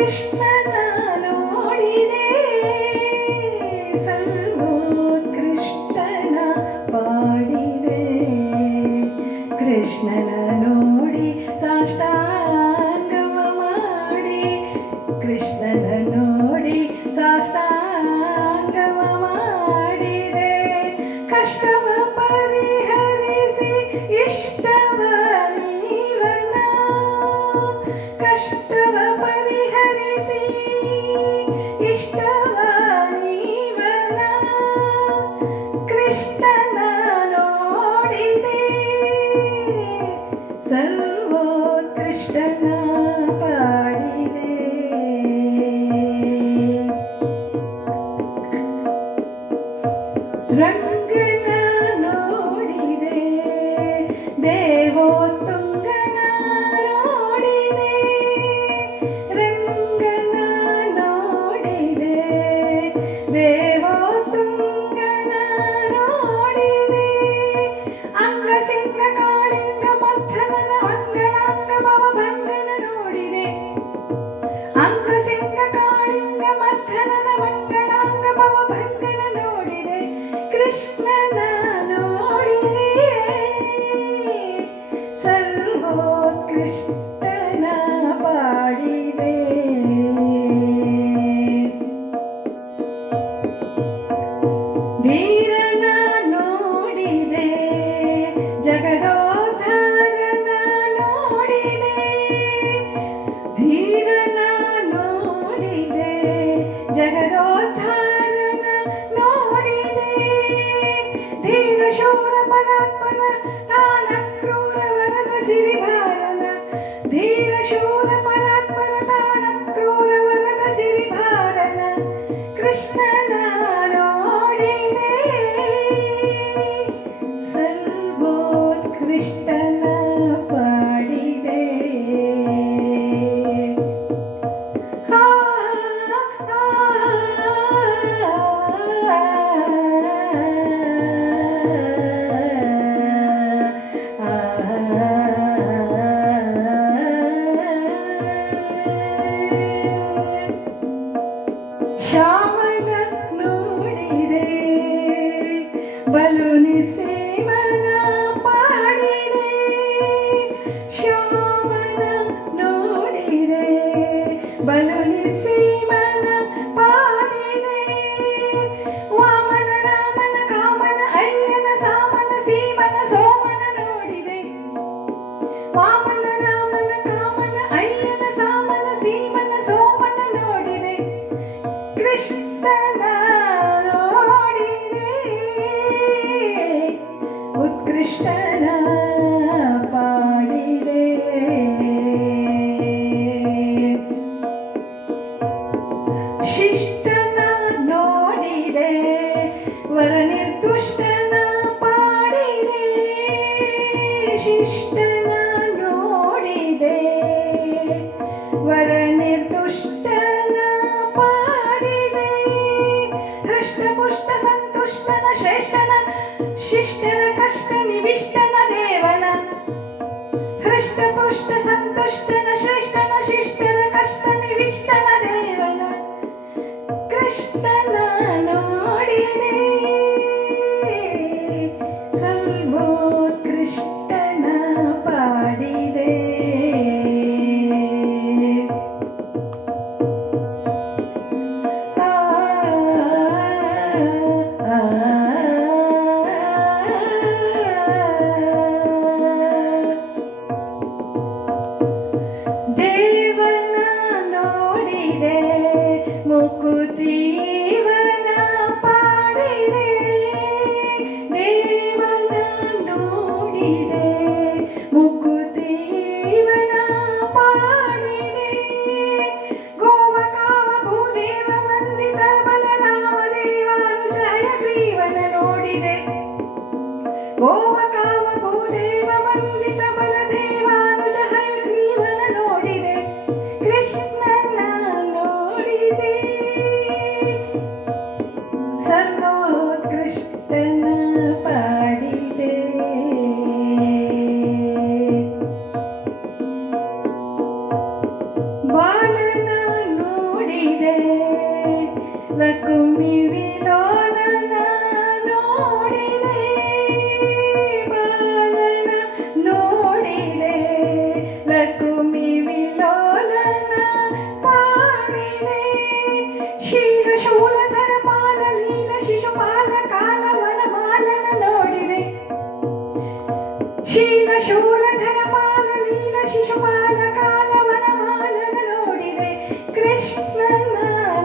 ಕೃಷ್ಣನ ನೋಡಿದೆ, ಸರ್ವೋತ್ಕೃಷ್ಟನ ಪಾಡಿದೆ. ಕೃಷ್ಣನ ನೋಡಿ ಸಾಷ್ಟಾಂಗವ ಮಾಡಿ, ಕೃಷ್ಣನ ನೋಡಿ ಸಾಷ್ಟಾಂಗವ ಮಾಡಿದೆ. ಕಷ್ಟವ ಪರಿಹರಿಸಿ ಇಷ್ಟವ ನೀವನ, ಕಷ್ಟವ ಪರಿಹರಿಸಿ ಇಷ್ಟವ ನೀವನ. ಕೃಷ್ಣನ ನೋಡಿದೆ, ಸರ್ವೋತ್ಕೃಷ್ಟನ ಪಾಡಿದೆ. ರಂಗನ ನೋಡಿದೆ, ದೇವೋತ್ತುಂಗನ ನೋಡಿದೆ. ರಂಗನ ನೋಡಿದೆ, ದೇವೋತ್ತುಂಗನ ನೋಡಿದೆ. ಅಂಗಸಿಂಗ ಕಾಳಿಂಗ ಮರ್ಥನನ ಮಂಗಳಾಂಗ ಭವಭಂಗನ ನೋಡಿದೆ. ಅಂಗಸಿಂಗ ಕಾಳಿಂಗ ಮರ್ಥನನ ಮಂಗಳಾಂಗ ಭವಭಂಗನ ನೋಡಿದೆ. ಕೃಷ್ಣನ ನೋಡಿದೆ, ಸರ್ವೋತ್ಕೃಷ್ಟನ ಪಾಡಿದೆ. ಧೀರನ ನೋಡಿದೆ, ಜಗದೋದ್ಧಾರನ ನೋಡಿದೆ. ಧೀರನ ನೋಡಿದೆ, ಜಗದೋದ್ಧಾರನ ನೋಡಿದೆ. ಧೀರ ಶೂರ ಪರಾತ್ಪರ ತಾನ ಕ್ರೂರ ವರದ ಸಿರಿಭಾರನ, ಧೀರ ಶೂರ ಪರಾತ್ಪರ ತಾನ ಕ್ರೂರ ವರದ ಸಿರಿಭಾರನ. ಕೃಷ್ಣನ ನೋಡಿದೆ, ಸರ್ವೋತ್ಕೃಷ್ಟನ ಪಾಡಿದೆ. ಶ್ಯಾಮನ ನೋಡಿದೆ, ಬಲು ನಿಸ್ಸೀಮನ ಪಾಡಿದೆ. ಶ್ಯಾಮನ ನೋಡಿದೆ, ಬಲು ನಿಸ್ಸೀಮನ ಪಾಡಿದೆ. ವಾಮನ ರಾಮನ ಕಾಮನ ಅಯ್ಯನ ಸಾಮನ ಸೀಮನ ಸೋಮನ ನೋಡಿದೆ. ವಾಮನ ರಾಮನ ಕಾಮನ ಅಯ್ಯನ ಸಾಮನ ಸೀಮನ ಸೋಮನ ನೋಡಿದೆ. ಕೃಷ್ಣನ ನೋಡಿದೆ, ಉತ್ಕೃಷ್ಟನ ಪಾಡಿದೆ. ಶಿಷ್ಟನ ನೋಡಿದೆ, ವರ ನಿರ್ದುಷ್ಟನ ಪಾಡಿದೆ. ಶಿಷ್ಟನ ನೋಡಿದೆ, ವರ ನಿರ್ದುಷ್ಟನ ಪಾಡಿದೆ. ಹೃಷ್ಟಪುಷ್ಟ ಸಂತುಷ್ಟನ ಶ್ರೇಷ್ಠನ, ಶಿಷ್ಟನ ಕಷ್ಟ ನಿವಿಷ್ಟನ ದೇವನ. ಹೃಷ್ಟಪುಷ್ಟ ಸಂತುಷ್ಟನ ಶ್ರೇಷ್ಠನ, ಶಿಷ್ಟನ ಕಷ್ಟ ನಿವಿಷ್ಟನ ದೇವನ. ಕೃಷ್ಣನ ನೋಡಿದೆ, ಸರ್ವೋತ್ಕೃಷ್ಟನ ಪಾಡಿದೆ. ದೇವನ ನೋಡಿದೆ, ಮುಕುತಿವನ ಪಾಡಿದೆ. ದೇವನ ನೋಡಿದೆ, ಮುಕುತಿವನ ಪಾಡಿದೆ. ಗೋವಕಾವ ಭೂದೇವ ವಂದಿತ ಬಲರಾಮ ದೇವಾನುಜ ಹಯಗ್ರೀವನ ನೋಡಿದೆ. ಗೋವಕಾವ ಭೂದೇವ ವಂದಿತ ಬಲದೇವಾನುಜ ಹಯಗ್ರೀವನ ನೋಡಿದೆ. ಕೃಷ್ಣನ ನೋಡಿದೆ, ಸರ್ವೋತ್ಕೃಷ್ಟನ ಪಾಡಿದೆ. ಬಾಲನ ನೋಡಿದೆ ಲಕುಮಿ ವಿಲೋಲನ ನೋಡಿದೆ ಬಾಲನ ನೋಡಿದೆ ಲಕುಮಿ ವಿಲೋಲನ ಪಾಡಿದೆ ಶೀಲ ಶೂಲಧರ ಪಾಲ ಲೀಲ ಶಿಶುಪಾಲ ಕಾಲವನ ಮಾಲನ ನೋಡಿದೆ ಶೀಲ ಶೂಲಧರ ಪಾಲ ಲೀಲ ಶಿಶುಪಾಲ ಕಾಲವನ ಮಾಲನ ನೋಡಿದೆ ಕೃಷ್ಣನ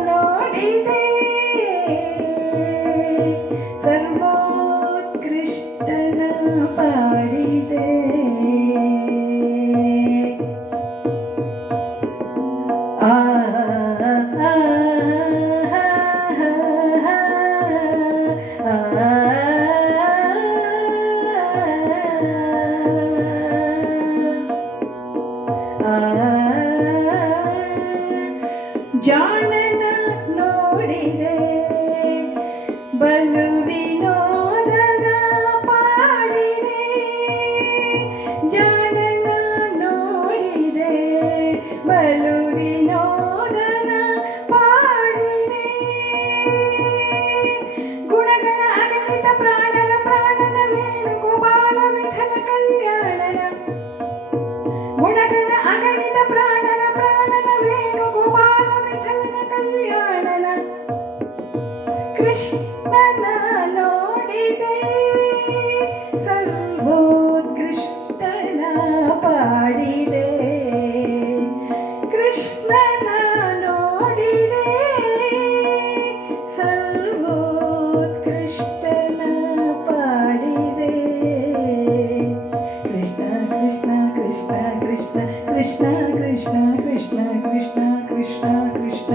ನೋಡಿದೆ ಸರ್ವೋತ್ಕೃಷ್ಟನ ಪಾಡಿದೆ ಆ ಜಾಣನ ನೋಡಿದೆ ಬಲು ವಿನೋದನ ಪಾಡಿದೆ ಜಾಣನ ನೋಡಿದೆ ಬಲು ವಿನೋದನ ಪಾಡಿದೆ ಗುಣಗಣ ಅಗಣಿತ ಪ್ರಾಣನ ಪ್ರಾಣನ ವೇಣುಗೋಪಾಲ ವಿಠಲ ಕಲ್ಯಾಣನ ಗುಣಗಣ ಅಗಣಿತ ಪ್ರಾಣನ ಪ್ರಾಣನ ವೇಣುಗೋಪಾಲ ವಿಠಲನ ಕಲ್ಯಾಣನ ಕೃಷ್ಣನ ನೋಡಿದೆ ಸರ್ವೋತ್ಕೃಷ್ಟನ ಪಾಡಿದೆ ಕೃಷ್ಣನ ನೋಡಿದೆ ಸರ್ವೋತ್ಕೃಷ್ಟನ ಪಾಡಿದೆ ಕೃಷ್ಣ ಕೃಷ್ಣ ಕೃಷ್ಣ ಕೃಷ್ಣ ಕೃಷ್ಣ ಕೃಷ್ಣ ಕೃಷ್ಣ ಕೃಷ್ಣ ಕೃಷ್ಣ ಕೃಷ್ಣ